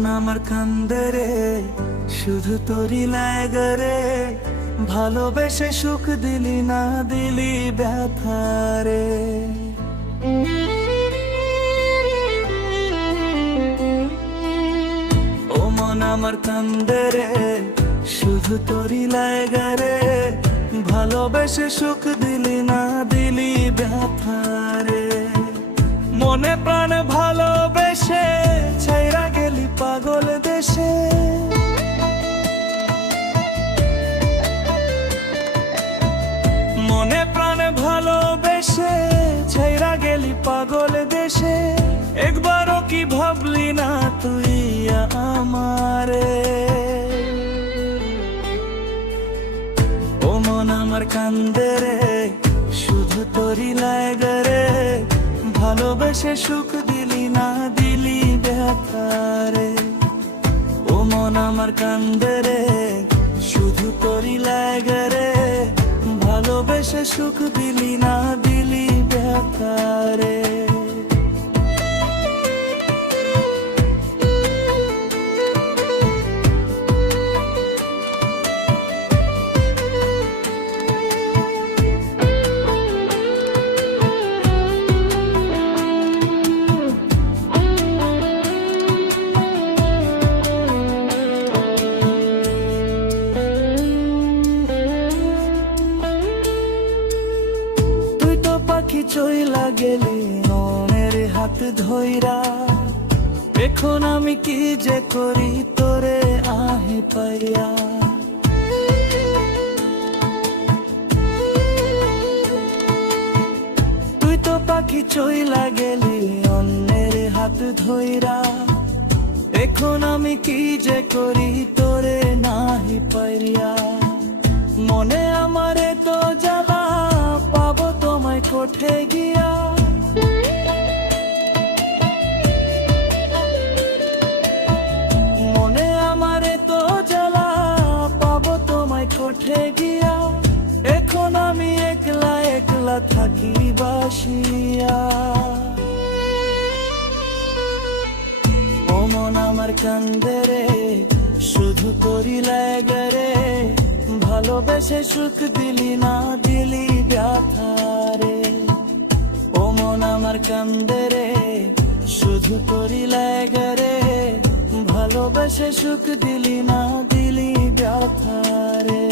মন আমার কান্দে রে, শুধু তোরই লাগে রে। ভালোবেসে সুখ দিলি না, দিলি ব্যথা রে। ও মন আমার কান্দে রে, শুধু তোরই লাগে রে। ভালোবেসে সুখ দিলি না, দিলি ব্যথা রে। মনে প্রাণ ভালোবেসে ছাইরা গেলি পাগল দেশে। মনে প্রাণ ভালোবেসে ছাইরা গেলি পাগল দেশে। একবারও কি ভাবলি না তুই আমারে? ও মন আমার কান্দে রে, শুধু তোরই লাগে রে। ভালোবেসে সুখ দিলি না, দিলি ব্যথা রে। ও মন আমার কান্দে রে, শুধু তোরই লাগে রে। ভালোবেসে সুখ দিলি না, দিলি ব্যথা রে। পাখি চইলা গেলি মনের হাত ধইরা। এখন আমি কি যে করি তোরে আহে পাইয়া। তুই তো পাখি চইলা গেলি অন্যের হাত ধইরা। এখন আমি কি যে করি তোরে নাহি পাইয়া। মনে আমারে তো জ্বালা, পাবো তোমায় কোঠে গিয়া। মনে আমারে তো জ্বালা, পাবো তোমায় কোঠে গিয়া। এখন আমি একলা একলা থাকি বাসিয়া। ও মন আমার কান্দে রে, শুধু তোরই লাগে রে। ভালোবেসে সুখ দিলি না, দিলি ব্যথা রে। ও মন আমার কান্দে রে, শুধু তোরই লাগে রে। ভালোবেসে সুখ দিলি না, দিলি ব্যথা রে।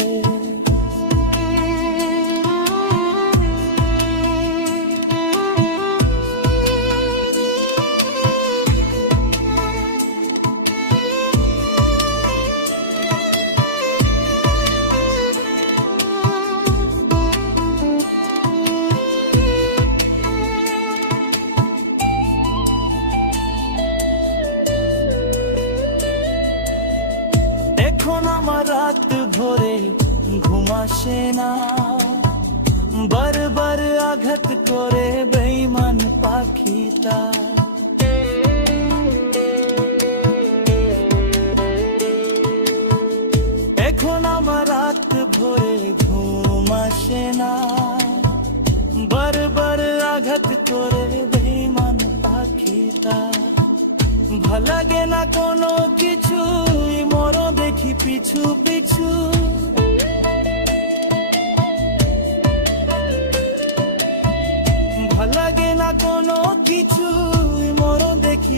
এখন আমার রাত ভরে ঘুম আসে না। বারবার আঘাত করে বেঈমান পাখিটা। এখন আমার রাত ভরে ঘুম আসে না। বারবার আঘাত করে বেঈমান পাখিটা। ভাল লাগে না কোনো কিছু, মরো দেখি পিছু পিছু। ভাল লাগে না কোনো কিছু, মরো দেখি।